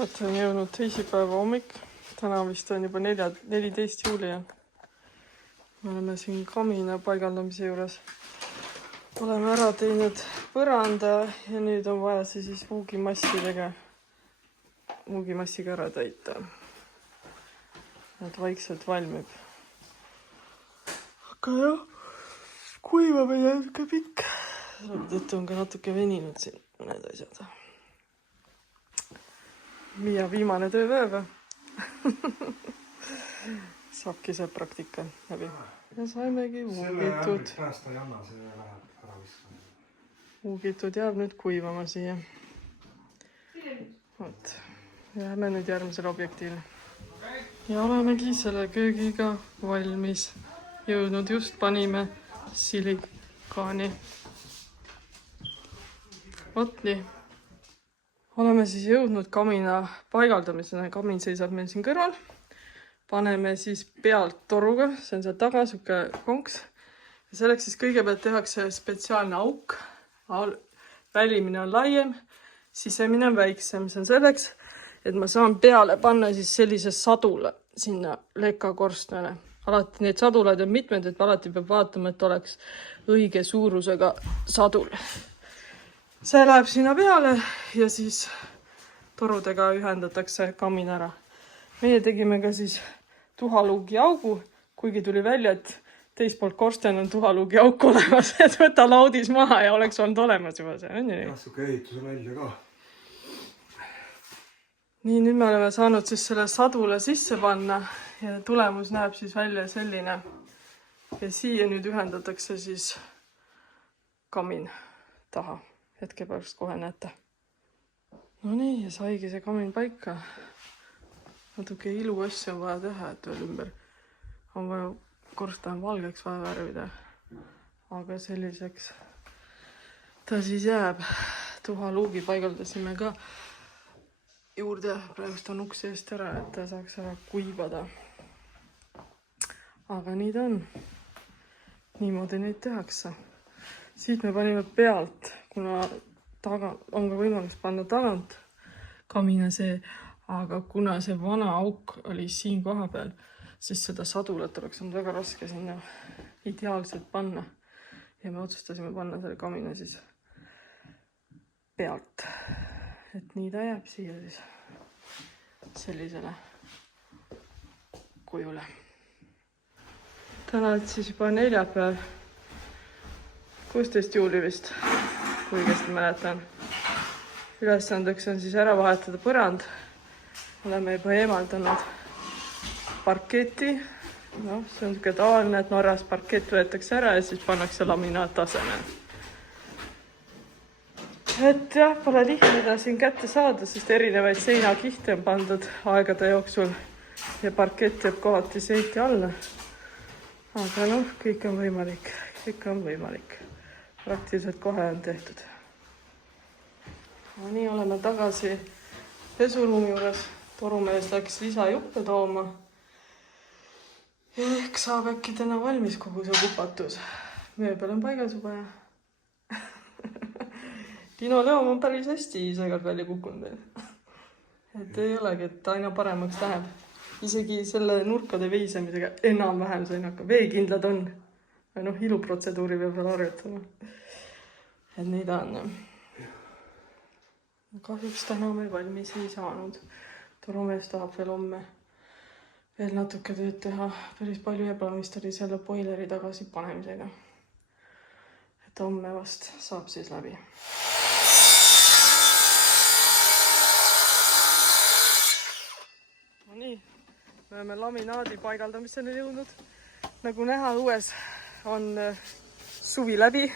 Vaata, on jõudnud teisipäeva hommik. Täna vist on juba 14. juuli. Me oleme siin kamina paigaldamise juures. Oleme ära teinud põranda ja nüüd on vaja see siis vuugimassiga ära täita. Et vaikselt valmib. Aga jah, kuivamine on ka pikk. Tõttu on ka natuke veninud siin mõned asjad. Miia viimane tööpäeva. Saabki see praktika läbi. Ja saimegi vuugitud. Vuugitud jääb nüüd kuivama siia. Võt. Jääme nüüd järgmisele objektiivile. Ja olemegi selle köögiga valmis. Jõudnud just panime silikaani. Vot nii. Oleme siis jõudnud kamina paigaldamisena. Kamin seisab meil siin kõrval. Paneme siis pealt toruga. See on seal taga, suke konks. Ja selleks siis kõigepealt tehakse spetsiaalne auk. Välimine on laiem, sisemine on väiksem. See on selleks, et ma saan peale panna siis sellise sadula sinna lekakorstnale. Alati need sadulad on mitmed, et alati peab vaatama, et oleks õige suurusega sadul. See läheb sinna peale ja siis torudega ühendatakse kamin ära. Meie tegime ka siis tuhaluugi augu, kuigi tuli välja, et teistpoolt korsten on tuhaluugi auk olemas, et võta laudis maha ja oleks olnud olemas juba see. Suke ehituse välja ka. Nii, nüüd me oleme saanud siis selle sadula sisse panna ja tulemus näeb siis välja selline. Ja siia nüüd ühendatakse siis kamin taha. Hetke pärast kohe näete. No nii, ja saigi see kamin paika. Natuke ilu asja on vaja teha, et veel ümber. On vaja korstaan valgeks vaja värvida. Aga selliseks ta siis jääb. Tuhaluugi paigaldasime ka juurde. Praegust on uks eest ära, et ta saaks ära kuivada. Aga nii ta on. Niimoodi neid tehakse. Siit me panime pealt, kuna on ka võimalus panna tagant kamina see, aga kuna see vana auk oli siin koha peal, siis seda sadulat oleks olnud väga raske sinna ideaalselt panna. Ja me otsustasime panna selle kamina siis pealt. Et nii ta jääb siia siis sellisele kujule. Täna siis juba neljapäev. 16. juuli vist, kui õigesti mäletan. Ülesandeks on siis ära vahetada põrand. Oleme juba eemaldanud parketi. No, see on niisugune tavaline, et Norras parkett võetakse ära ja siis pannakse laminaat tasemel. Et jah, pole lihtne ta siin kätte saada, sest erinevaid seinakihte on pandud aegade jooksul ja parkett jääb kohati seiti alla. Aga noh, kõik on võimalik. Kõik on võimalik. Praktiliselt kohe on tehtud. No nii oleme tagasi pesuruumi juures. Torumees läks lisajuppe tooma. Ehk saab äkki täna valmis kogu see kupatus. Mööbel on paigas juba ja linoleum on päris hästi seekord välja kukkunud. Et ei olegi, et aina paremaks läheb. Isegi selle nurkade veisamisega enam-vähem sain hakka. Veekindlad on. Või noh, iluprotseduuri peab veel harjutama. Et nii ta on. Kahjuks täna me valmis ei saanud. Torumees tahab veel homme veel natuke tööd teha. Päris palju ebamist oli selle boileri tagasi panemisega. Et homme vast saab siis läbi. No nii, me oleme laminaadi paigaldamiseni jõudnud. Nagu näha, õues on suvi läbi.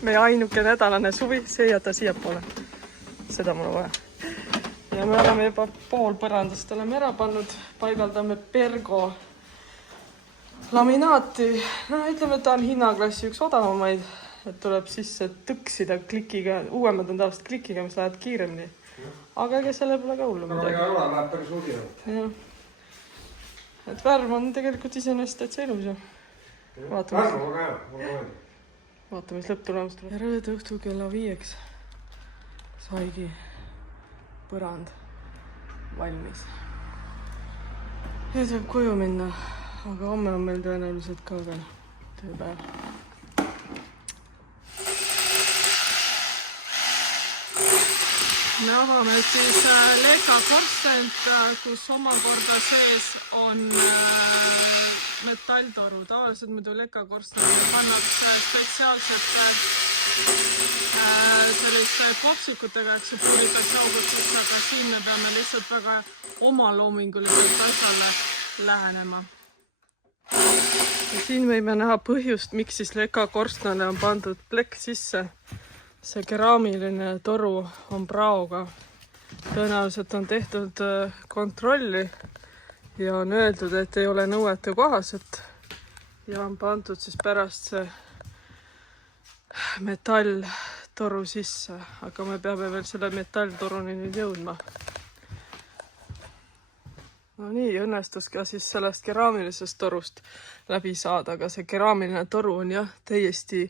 Meie ainuke nädalane suvi, see jäta siia poole. Seda mul on vaja. Ja me oleme juba pool põrandast oleme ära pannud. Paigaldame Pergo laminaati. No, ütleme, et ta on hinnaklassi üks odavamaid. Et tuleb sisse tõksida klikiga. Uuemad on tavaliselt klikiga, mis lähevad kiiremini. Aga ega selle pole ka hullu midagi. Aga ole, läheb päris udinalt. Jah. Et värv on tegelikult iseenesest täitsa ilus ju. Vaatame, mis lõpptulemust tuleb. Ja rõõd õhtu kella 5 saigi põrand valmis. Nüüd võib koju minna, aga homme on meil tõenäoliselt ka veel tööpäev. Me avame siis leka korstent, kus omakorda sees on metalltoru. Tavaliselt muidu leka korstentile pannakse spetsiaalsete selliste popsikutega, eks see puuritakse augutuks, aga siin me peame lihtsalt väga omaloominguliselt asjale lähenema. Ja siin võime näha põhjust, miks siis leka korstnale on pandud plekk sisse. See keraamiline toru on praoga. Tõenäoliselt on tehtud kontrolli ja on öeldud, et ei ole nõuete kohaselt ja on pandud siis pärast see metalltoru sisse, aga me peame veel selle metalltoruni nüüd jõudma. No nii, õnnestus ka siis sellest keraamilisest torust läbi saada, aga see keraamiline toru on jah täiesti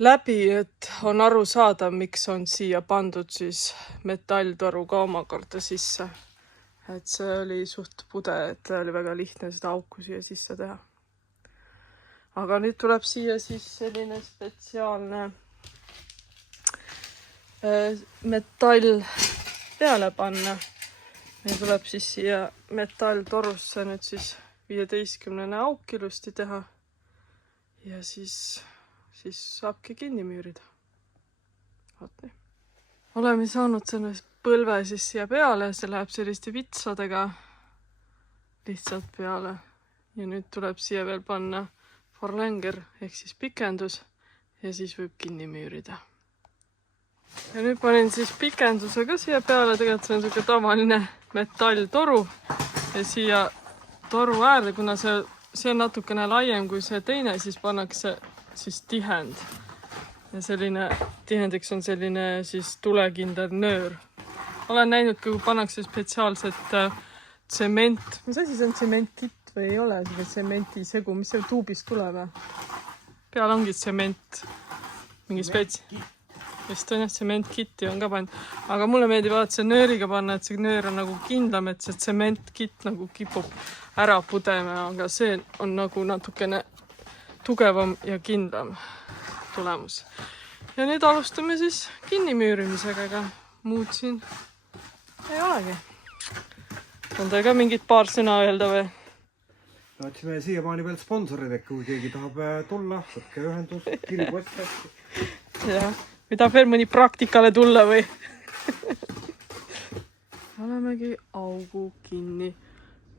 läbi, et on aru saada, miks on siia pandud siis metalltoru ka omakorda sisse. Et see oli suht pude, et oli väga lihtne seda auku siia sisse teha. Aga nüüd tuleb siia siis selline spetsiaalne metall peale panna. Meil tuleb siis siia metalltorusse nüüd siis 15 auk ilusti teha ja siis saabki kinni müürida. Vaat nii. Oleme saanud selle põlve siis siia peale, see läheb selliste vitsadega lihtsalt peale. Ja nüüd tuleb siia veel panna forlänger ehk siis pikendus ja siis võib kinni müürida. Ja nüüd panin siis pikenduse ka siia peale, tegelikult see on selline tavaline metalltoru ja siia toru äärde, kuna see on natukene laiem kui see teine, siis pannakse siis tihend. Ja selline tihendiks on selline siis tulekindel nöör. Olen näinud, kui pannakse spetsiaalset tsement. Mis asi see on tsementkitt või ei ole? See tsementi segu, mis see tuubist tuleb? Peal ongi tsement. Mingi spets. Just on jah, tsementkitti on ka pannud. Aga mulle meeldib vaat see nööriga panna, et see nöör on nagu kindlam, et see tsementkitt nagu kipub ära pudema, aga see on nagu natukene tugevam ja kindlam tulemus. Ja nüüd alustame siis kinnimüürimisega, aga muud siin ei olegi. On teil ka mingid paar sõna öelda või? Otsime siiamaani veel sponsorid, et kui keegi tahab tulla, võtke ühendus, kirjuposti. Jah, või tahab veel mõni praktikale tulla või? Olemegi augu kinni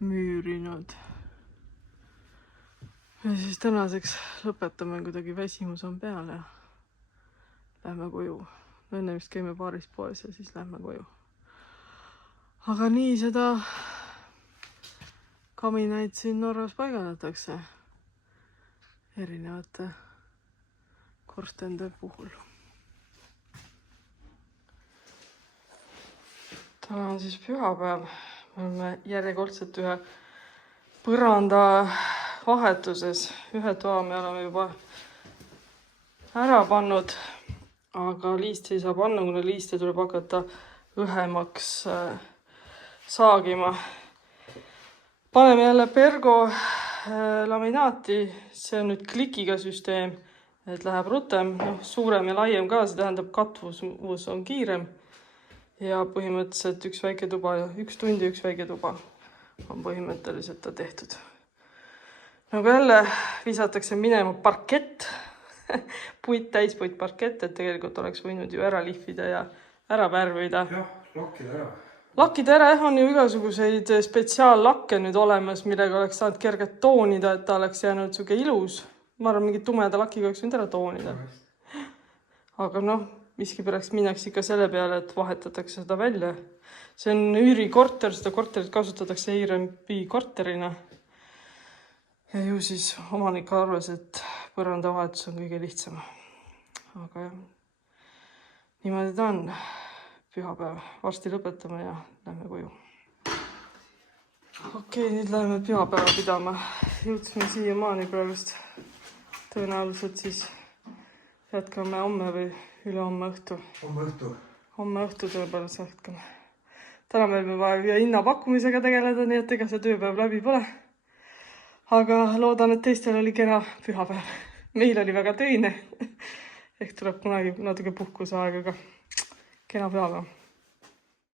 müürinud. Ja siis tänaseks lõpetame, kuidagi väsimus on peal ja lähme koju. Enne vist käime paaris poes ja siis lähme koju. Aga nii seda kaminaid siin Norras paigaldatakse erinevate korstende puhul. Täna on siis pühapäev. Me oleme järjekordselt ühe põranda vahetuses. Ühe toa me oleme juba ära pannud, aga liist ei saa panna, kuna liiste tuleb hakata õhemaks saagima. Paneme jälle Pergo laminaati, see on nüüd klikiga süsteem, et läheb rutem, suurem ja laiem ka, see tähendab katvus on kiirem ja põhimõtteliselt üks väike tuba ja 1 tund ja 1 väike tuba on põhimõtteliselt ta tehtud. Nagu jälle visatakse minema parkett, täispuit parkett, et tegelikult oleks võinud ju ära lihvida ja ära värvida. Jah, lakkida ära. Lakkida ära on ju igasuguseid spetsiaallakke nüüd olemas, millega oleks saanud kerget toonida, et ta oleks jäänud siuke ilus. Ma arvan, mingi tumeda lakiga oleks võinud ära toonida. Aga miskipärast minnakse ikka selle peale, et vahetatakse seda välja. See on üürikorter, seda korterit kasutatakse Airbnb korterina. Ja ju siis omanik arvas, et põrandavahetus on kõige lihtsam. Aga jah, niimoodi ta on. Pühapäev. Varsti lõpetame ja lähme koju. Okei, nüüd läheme pühapäeva pidama. Jõudsime siiamaani praegust. Tõenäoliselt siis jätkame homme või ülehomme õhtu. Homme õhtu. Homme õhtu tõepärast jätkame. täna meil peab vaja hinnapakkumisega tegeleda, nii et ega see tööpäev läbi pole. Aga loodan, et teistel oli kena pühapäev. Meil oli väga töine. Ehk tuleb kunagi natuke puhkuseaeg, aga kena pühapäev.